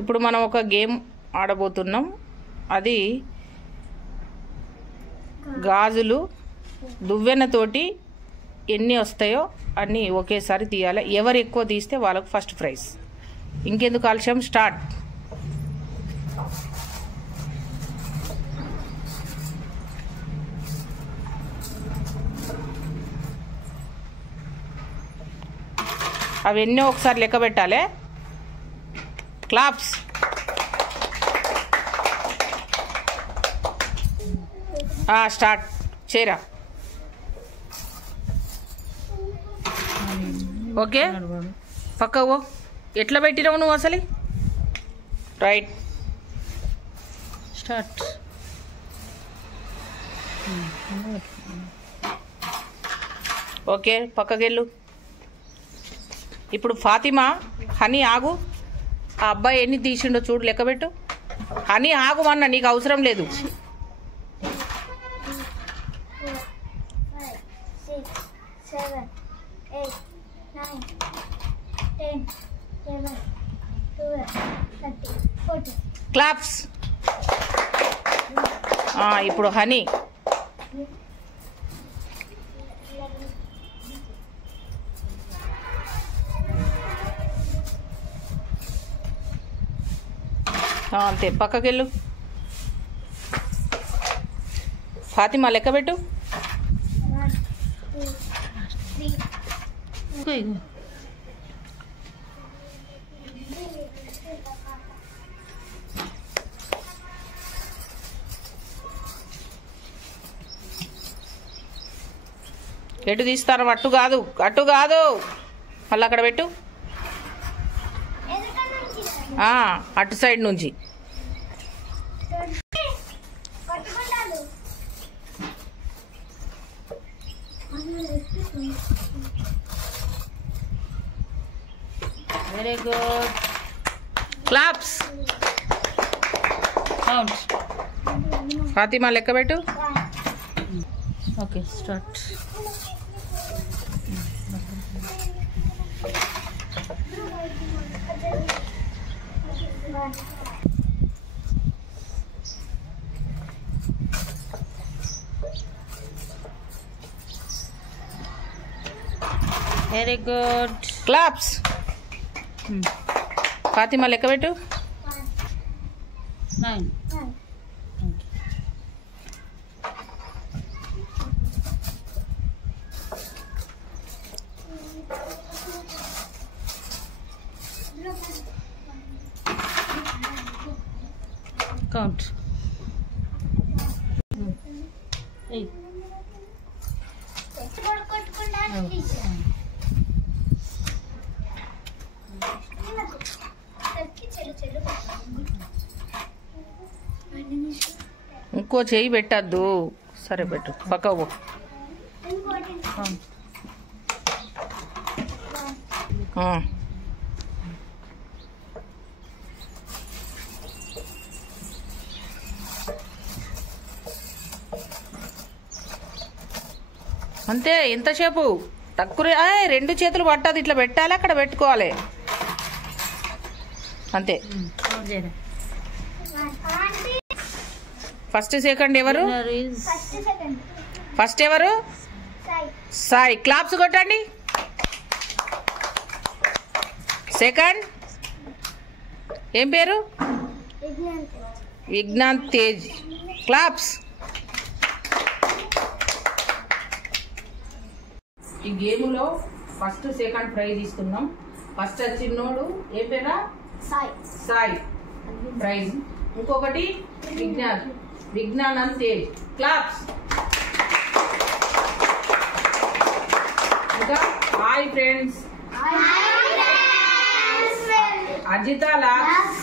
ఇప్పుడు మనం ఒక గేమ్ ఆడబోతున్నాం. అది గాజులు దువ్వెనతోటి ఎన్ని వస్తాయో అన్నీ ఒకేసారి తీయాలి. ఎవరు ఎక్కువ తీస్తే వాళ్ళకు ఫస్ట్ ప్రైజ్. ఇంకెందుకు ఆలస్యం, స్టార్ట్. అవన్నీ ఒకసారి లెక్క పెట్టాలి. క్లాప్స్. స్టార్ట్ చేయరా. ఓకే, పక్కవో. ఎట్లా పెట్టినావు నువ్వు అసలు? Right, start. ఓకే, పక్కకెళ్ళు. ఇప్పుడు ఫాతిమా, హనీ ఆగు. ఆ అబ్బాయి ఎన్ని తీసిండో చూడు, లెక్క పెట్టు. హనీ ఆగు అన్న, నీకు అవసరం లేదు. క్లాప్స్. ఇప్పుడు హనీ. అంతే, పక్కకెళ్ళు. ఫాతిమా లెక్క పెట్టు. ఎటు తీస్తారు? అటు కాదు, అటు కాదు, మళ్ళీ అక్కడ పెట్టు. అటు సైడ్ నుంచి. Very good. క్లాప్స్. ఫాతిమా లెక్క పెట్టు. Okay, start. Very good. Claps. Fatima లెక్క పెట్టు. 9. కౌంట్. 8. ఇంకో చెయ్యి పెట్టద్దు. సరే పెట్టు, పక్కకు. అంతే, ఎంతసేపు? తక్కువ. 2 చేతులు పట్టదు, ఇట్లా పెట్టాలి, అక్కడ పెట్టుకోవాలి. అంతే. ఫస్ట్ సెకండ్ ఎవరు? ఫస్ట్ ఎవరు? సాయి. క్లాప్స్ కొట్టండి. సెకండ్ ఏం పేరు? విజ్ఞాన్ తేజ్. క్లాప్స్. ఈ గేమ్లో ఫస్ట్ సెకండ్ ప్రైజ్ ఇస్తున్నాం. ఫస్ట్ వచ్చినోడు ఏ పేరా? సాయి ప్రైజ్. ఇంకొకటి విజ్ఞాన్ తేజ్. క్లాప్స్. ఇంకా హాయ్ ఫ్రెండ్స్, అజిత లాక్స్.